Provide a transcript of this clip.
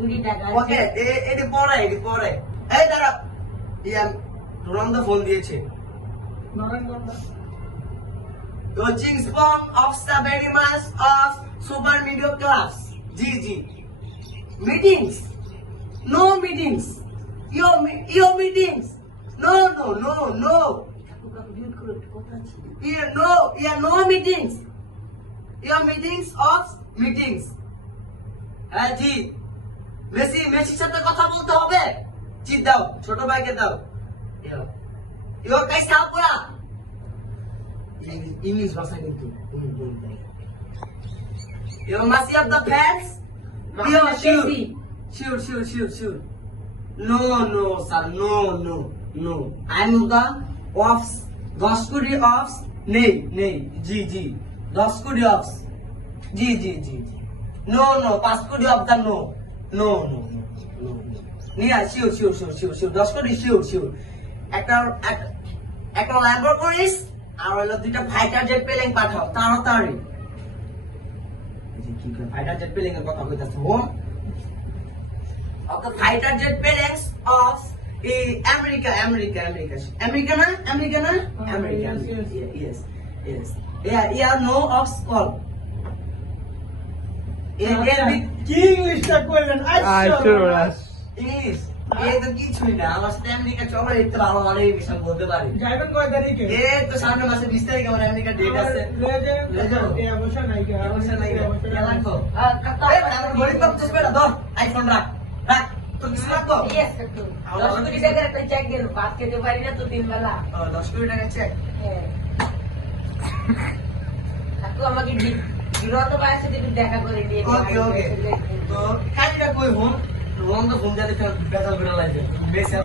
কোটি টাকা ওকে এটি পরে এই দাঁড়া ইয়া রোনালদো ফোন দিয়েছে Coaching form of very much of super middle class. GG. Meetings. No meetings. Your meetings. No. No meetings. Your meetings of meetings. হ্যাঁ জি মেসির সাথে কথা বলতে হবে চিট দাও ছোট ভাইকে দাও ইও কাইসা পুরা English ভাষা কিন্তু Yo Messi of the fans Yo sure No sir no I'm the offs 10 কোটি offs নেই জি 10 কোটি offs জি No 5 কোটি of the no নিয়া sure 10 কোটি sure একটা ল্যাম্বর করিস আর হলো দুইটা ফাইটার জেট প্লেন পাঠাও তাড়াতাড়ি কি করে ফাইটার জেট প্লেন এর কথা কইতাছ home of the fighter jet planes of America yes no of call কি ইংলিশটা কইলেন ইংলিশ এই তো কিছুই না আমার সাথে আমেরিকা চলে একটু ভালো ভালো মিশন বলতে পারি যাইবেন কয় তারিখে এই তো সামনে মাসে 20 তারিখে আমার আমেরিকা ডেট আছে লয়ে যাও এই অবস্থা নাই লাগবো আমার গরিব তো তুই বেটা ধর আইফোন রাখ তো কিছু লাগবো ইয়েস কাকু 10 কোটি টাকার একটা চেক দেন ভাত খেতে পারি না তো তিন বেলা 10 কোটি টাকা চেক কাকু আমাকে বিরত পাইছে দিদি দেখা করে দিয়ে ওকে তো কাজটা কই হোম তো ফোন যাতে বেজাল করে লাগবে